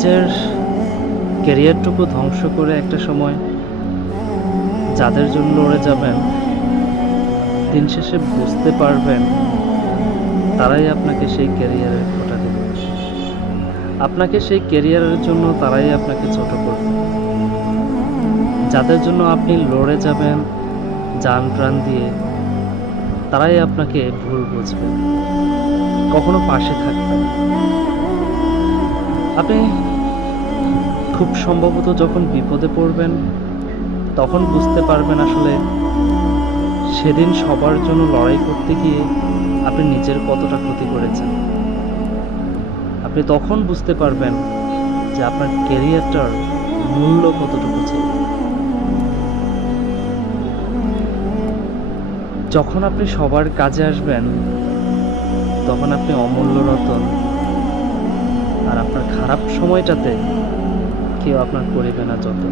নিজের ক্যারিয়ারটুকু ধ্বংস করে একটা সময় যাদের জন্য লড়ে যাবেন, দিন শেষে বুঝতে পারবেন তারাই আপনাকে সেই ক্যারিয়ারের খোঁটা দেবে। আপনাকে সেই ক্যারিয়ারের জন্য তারাই আপনাকে ছোট করবে। যাদের জন্য আপনি লড়ে যাবেন জান প্রাণ দিয়ে, তারাই আপনাকে ভুল বুঝবে, কখনো পাশে থাকবে না। আপনি খুব সম্ভবত যখন বিপদে পড়বেন তখন বুঝতে পারবেন আসলে সেদিন সবার জন্য লড়াই করতে গিয়ে আপনি নিজের কতটা ক্ষতি করেছেন। আপনি তখন বুঝতে পারবেন যে আপনার ক্যারিয়ারটার মূল্য কতটুকু ছিল। যখন আপনি সবার কাজে আসবেন তখন আপনি অমূল্য রতন, আর আপনার খারাপ সময়টাতে কেউ আপনার করিবে না যত।